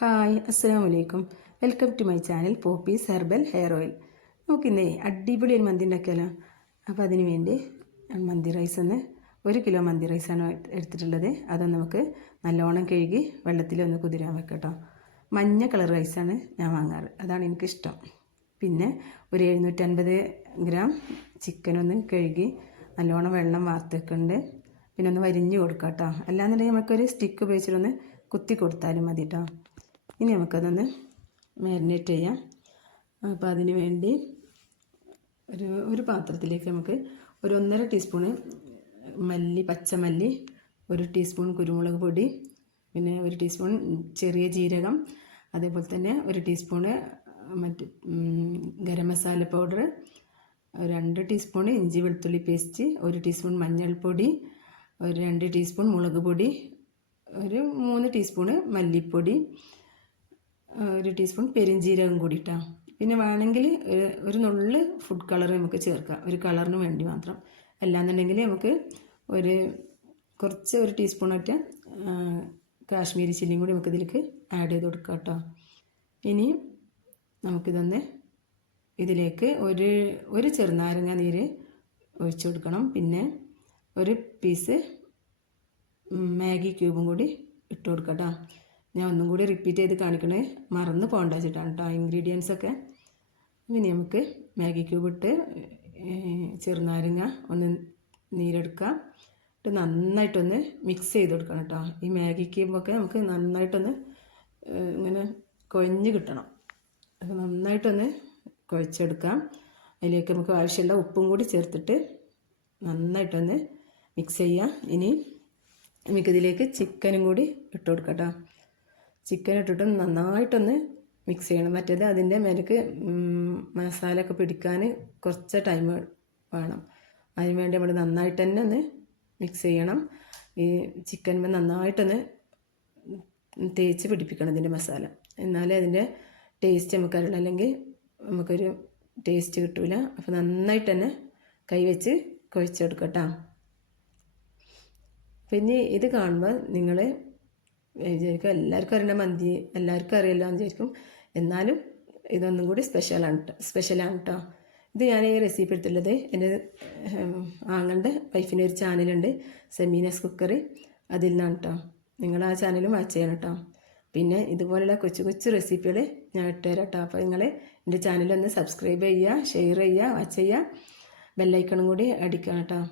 Hi അസ്സലാമു അലൈക്കും. Welcome to my channel Poppy's herbal hair oil. നമുക്കിന്നേ അടിപൊളി ഒരു മന്തി ഉണ്ടാക്കിയാലോ. അപ്പോൾ അതിന് വേണ്ടി മന്തി റൈസ് 1 കിലോ മന്തി റൈസാണ് എടുത്തിട്ടുള്ളത്. അതൊന്ന് നമുക്ക് നല്ലോണം കഴുകി വെള്ളത്തിലൊന്ന് കുതിരാൻ വെക്കട്ടോ. മഞ്ഞ കളർ റൈസാണ് ഞാൻ വാങ്ങാറ്, അതാണ് എനിക്കിഷ്ടം. പിന്നെ ഒരു 750 ഗ്രാം ചിക്കനൊന്ന് കഴുകി നല്ലോണം വെള്ളം വാർത്തേക്കുണ്ട്. പിന്നെ ഒന്ന് വരിഞ്ഞ് കൊടുക്കാം കേട്ടോ. അല്ലാന്നുണ്ടെങ്കിൽ നമുക്കൊരു സ്റ്റിക്ക് ഉപയോഗിച്ചിട്ടൊന്ന് കുത്തി കൊടുത്താലും മതി കേട്ടോ. ഇനി നമുക്കതൊന്ന് മാരിനേറ്റ് ചെയ്യാം. അപ്പോൾ അതിന് വേണ്ടി ഒരു പാത്രത്തിലേക്ക് നമുക്ക് ഒരു 1.5 ടീസ്പൂണ് പച്ചമല്ലി, 1 ടീസ്പൂൺ കുരുമുളക് പൊടി, പിന്നെ 1 ടീസ്പൂൺ ചെറിയ ജീരകം, അതേപോലെ തന്നെ 1 teaspoon garam masala powder, 2 teaspoon ഇഞ്ചി വെളുത്തുള്ളി പേസ്റ്റ്, 1 ടീസ്പൂൺ മഞ്ഞൾപ്പൊടി, 2 ടീസ്പൂൺ മുളക് പൊടി, 3 ടീസ്പൂണ് മല്ലിപ്പൊടി, 1 ടീസ്പൂൺ പെരിഞ്ജീരകം കൂടി ഇട്ടാം. പിന്നെ വേണമെങ്കിൽ ഒരു നുള്ള് ഫുഡ് കളർ നമുക്ക് ചേർക്കാം, ഒരു കളറിന് വേണ്ടി മാത്രം. അല്ലാന്നുണ്ടെങ്കിൽ നമുക്ക് കുറച്ച് 1 ടീസ്പൂണൊക്കെ കാശ്മീരി ചില്ലിയും കൂടി നമുക്ക് ഇതിലേക്ക് ആഡ് ചെയ്ത് കൊടുക്കാം കേട്ടോ. ഇനി നമുക്കിതൊന്ന് ഇതിലേക്ക് ഒരു ചെറുനാരങ്ങ നീര് ഒഴിച്ചു കൊടുക്കണം. പിന്നെ 1 പീസ് മാഗി ക്യൂബും കൂടി ഇട്ട് കൊടുക്കാം കേട്ടോ. ഞാൻ ഒന്നും കൂടി റിപ്പീറ്റ് ചെയ്ത് കാണിക്കണേ, മറന്ന് പോകണ്ട വെച്ചിട്ടാണ് കേട്ടോ ഇൻഗ്രീഡിയൻസൊക്കെ. ഇനി നമുക്ക് മാഗി ക്യൂബ് ഇട്ട് ചെറുനാരങ്ങ ഒന്ന് നീരെടുക്കുക. ഇട്ട് നന്നായിട്ടൊന്ന് മിക്സ് ചെയ്ത് കൊടുക്കണം കേട്ടോ. ഈ മാഗി ക്യൂബൊക്കെ നമുക്ക് നന്നായിട്ടൊന്ന് ഇങ്ങനെ കുഴഞ്ഞ് കിട്ടണം. അപ്പോൾ നന്നായിട്ടൊന്ന് കുഴച്ചെടുക്കാം. അതിലേക്ക് നമുക്ക് ആവശ്യമുള്ള ഉപ്പും കൂടി ചേർത്തിട്ട് നന്നായിട്ടൊന്ന് മിക്സ് ചെയ്യാം. ഇനി നമുക്കിതിലേക്ക് ചിക്കനും കൂടി ഇട്ട് കൊടുക്കാം കേട്ടോ. ചിക്കൻ ഇട്ടിട്ട് നന്നായിട്ടൊന്ന് മിക്സ് ചെയ്യണം. മറ്റേത് അതിൻ്റെ മേലേക്ക് മസാല ഒക്കെ പിടിക്കാൻ കുറച്ച് ടൈം വേണം. അതിന് വേണ്ടി നമ്മൾ നന്നായിട്ട് തന്നെ ഒന്ന് മിക്സ് ചെയ്യണം. ഈ ചിക്കൻ നന്നായിട്ടൊന്ന് തേച്ച് പിടിപ്പിക്കണം ഇതിൻ്റെ മസാല, എന്നാലേ അതിൻ്റെ ടേസ്റ്റ് നമുക്കറിയില്ല, അല്ലെങ്കിൽ നമുക്കൊരു ടേസ്റ്റ് കിട്ടില്ല. അപ്പോൾ നന്നായിട്ട് തന്നെ കൈ വെച്ച് കുഴച്ചെടുക്കാം കേട്ടോ. പിന്നെ ഇത് കാണുമ്പോൾ നിങ്ങൾ വിചാരിക്കും എല്ലാവർക്കും അറിയണ മന്തി എല്ലാവർക്കും അറിയില്ല എന്ന് വിചാരിക്കും. എന്നാലും ഇതൊന്നും കൂടി സ്പെഷ്യലാണ് കേട്ടോ. ഇത് ഞാൻ ഈ റെസിപ്പി എടുത്തുള്ളത് എൻ്റെ ആങ്ങളുടെ വൈഫിൻ്റെ ഒരു ചാനലുണ്ട്, സെമീനസ് കുക്കറി, അതിൽ നിന്നാണ് കേട്ടോ. നിങ്ങൾ ആ ചാനലും വാച്ച് ചെയ്യണം കേട്ടോ. പിന്നെ ഇതുപോലുള്ള കൊച്ചു കൊച്ചു റെസിപ്പികൾ ഞാൻ ഇട്ടുതരാം കേട്ടോ. അപ്പോൾ നിങ്ങൾ എൻ്റെ ചാനലൊന്ന് സബ്സ്ക്രൈബ് ചെയ്യുക, ഷെയർ ചെയ്യുക, വാച്ച് ചെയ്യുക, ബെല്ലൈക്കണും കൂടി അടിക്കണം കേട്ടോ.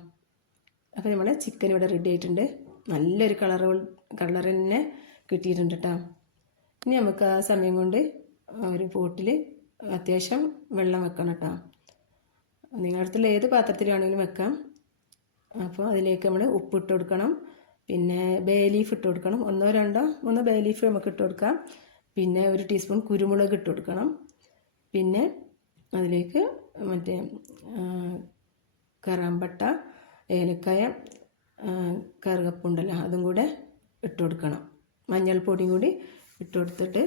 അപ്പോൾ നമ്മളെ ചിക്കൻ ഇവിടെ റെഡി ആയിട്ടുണ്ട്. നല്ലൊരു കളർ തന്നെ കിട്ടിയിട്ടുണ്ട് കേട്ടോ. ഇനി നമുക്ക് ആ സമയം കൊണ്ട് ഒരു പോട്ടിൽ അത്യാവശ്യം വെള്ളം വെക്കണം കേട്ടോ. നിങ്ങളുടെ അടുത്തുള്ള ഏത് പാത്രത്തിൽ വേണമെങ്കിലും വെക്കാം. അപ്പോൾ അതിലേക്ക് നമ്മൾ ഉപ്പിട്ട് കൊടുക്കണം. പിന്നെ ബേ ലീഫ് ഇട്ട് കൊടുക്കണം. 1 2 3 ബേ ലീഫ് നമുക്ക് ഇട്ട് കൊടുക്കാം. പിന്നെ 1 ടീസ്പൂൺ കുരുമുളക് ഇട്ട് കൊടുക്കണം. പിന്നെ അതിലേക്ക് കറാമ്പട്ട, ഏലക്കായ, കറുകപ്പുണ്ടല്ലോ, അതും കൂടെ ഇട്ട് കൊടുക്കണം. മഞ്ഞൾപ്പൊടിയും കൂടി ഇട്ട് കൊടുത്തിട്ട്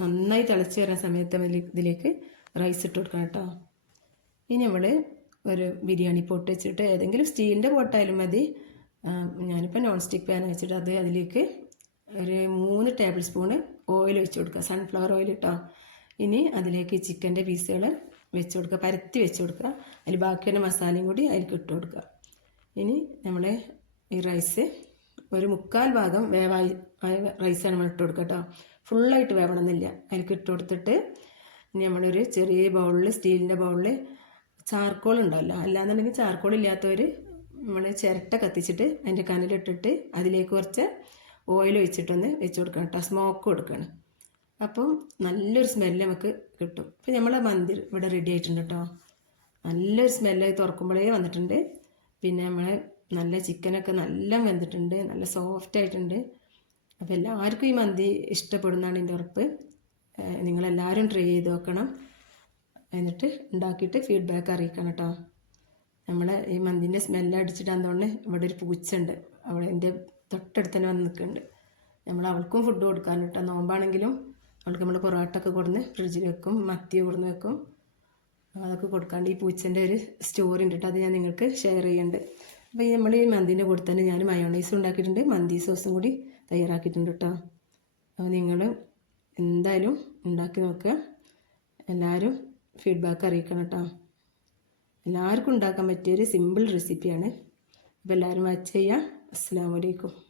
നന്നായി തിളച്ച് വരുന്ന സമയത്ത് ഇതിലേക്ക് റൈസ് ഇട്ട് കൊടുക്കണം കേട്ടോ. ഇനി നമ്മൾ ഒരു ബിരിയാണി പോട്ട് വെച്ചിട്ട്, ഏതെങ്കിലും സ്റ്റീലിൻ്റെ പോട്ടായാലും മതി. ഞാനിപ്പോൾ നോൺ സ്റ്റിക്ക് പാൻ വെച്ചിട്ട് അതിലേക്ക് ഒരു 3 ടേബിൾ സ്പൂണ് ഓയിൽ ഒഴിച്ച് കൊടുക്കുക, സൺഫ്ലവർ ഓയിൽ കേട്ടോ. ഇനി അതിലേക്ക് ചിക്കൻ്റെ പീസുകൾ വെച്ച് കൊടുക്കുക, പരത്തി വെച്ച് കൊടുക്കുക. അതിൽ ബാക്കിയുള്ള മസാലയും കൂടി അതിലേക്ക് ഇട്ട് കൊടുക്കുക. ഇനി നമ്മൾ ഈ റൈസ് ഒരു 1/4 ഭാഗം വേവായി റൈസാണ് നമ്മൾ ഇട്ട് കൊടുക്കുക കേട്ടോ. ഫുള്ളായിട്ട് വേവണമെന്നില്ല. അതിലേക്ക് ഇട്ട് കൊടുത്തിട്ട് ഇനി നമ്മളൊരു ചെറിയ ബൗളിൽ, സ്റ്റീലിൻ്റെ ബൗളിൽ ചാർക്കോൾ ഉണ്ടാവല്ലോ, അല്ലാന്നുണ്ടെങ്കിൽ ചാർക്കോൾ ഇല്ലാത്തവർ നമ്മൾ ചിരട്ട കത്തിച്ചിട്ട് അതിൻ്റെ കനലിട്ടിട്ട് അതിലേക്ക് കുറച്ച് ഓയിൽ ഒഴിച്ചിട്ടൊന്ന് വെച്ച് കൊടുക്കണം കേട്ടോ. സ്മോക്ക് കൊടുക്കണം. അപ്പം നല്ലൊരു സ്മെല്ല് നമുക്ക് കിട്ടും. അപ്പോൾ നമ്മളെ മന്തി ഇവിടെ റെഡി ആയിട്ടുണ്ട് കേട്ടോ. നല്ലൊരു സ്മെല്ല് തുറക്കുമ്പോഴേ വന്നിട്ടുണ്ട്. പിന്നെ നമ്മൾ നല്ല ചിക്കനൊക്കെ നല്ല വെന്തിട്ടുണ്ട്, നല്ല സോഫ്റ്റ് ആയിട്ടുണ്ട്. അപ്പോൾ എല്ലാവർക്കും ഈ മന്തി ഇഷ്ടപ്പെടുന്നതാണ് എൻ്റെ ഉറപ്പ്. നിങ്ങളെല്ലാവരും ട്രൈ ചെയ്ത് നോക്കണം. എന്നിട്ട് ഉണ്ടാക്കിയിട്ട് ഫീഡ്ബാക്ക് അറിയിക്കണം കേട്ടോ. നമ്മളെ ഈ മന്തിൻ്റെ സ്മെല്ല് അടിച്ചിട്ടാകുന്നതുകൊണ്ട് ഇവിടെ ഒരു പൂച്ചയുണ്ട്, അവിടെ എൻ്റെ തൊട്ടടുത്ത് തന്നെ വന്ന് നിൽക്കുന്നുണ്ട്. നമ്മൾ അവൾക്കും ഫുഡ് കൊടുക്കാൻ കേട്ടോ. നോമ്പാണെങ്കിലും അവൾക്ക് നമ്മൾ പൊറോട്ടൊക്കെ കൊടുന്ന് ഫ്രിഡ്ജിൽ വെക്കും, മത്തി കൊടുന്ന് വെക്കും, അതൊക്കെ കൊടുക്കാണ്ട്. ഈ പൂച്ചൻ്റെ ഒരു സ്റ്റോറി ഉണ്ട് കേട്ടോ, അത് ഞാൻ നിങ്ങൾക്ക് ഷെയർ ചെയ്യുന്നുണ്ട്. അപ്പോൾ നമ്മൾ ഈ മന്തിൻ്റെ കൂടെ തന്നെ ഞാൻ മയോണൈസും ഉണ്ടാക്കിയിട്ടുണ്ട്, മന്തി സോസും കൂടി തയ്യാറാക്കിയിട്ടുണ്ട് കേട്ടോ. അപ്പോൾ നിങ്ങൾ എന്തായാലും ഉണ്ടാക്കി നോക്കുക. എല്ലാവരും ഫീഡ്ബാക്ക് അറിയിക്കണം കേട്ടോ. എല്ലാവർക്കും ഉണ്ടാക്കാൻ പറ്റിയൊരു സിമ്പിൾ റെസിപ്പിയാണ്. അപ്പോൾ എല്ലാവരും വാച്ച് ചെയ്യുക. അസ്സലാമു അലൈക്കും.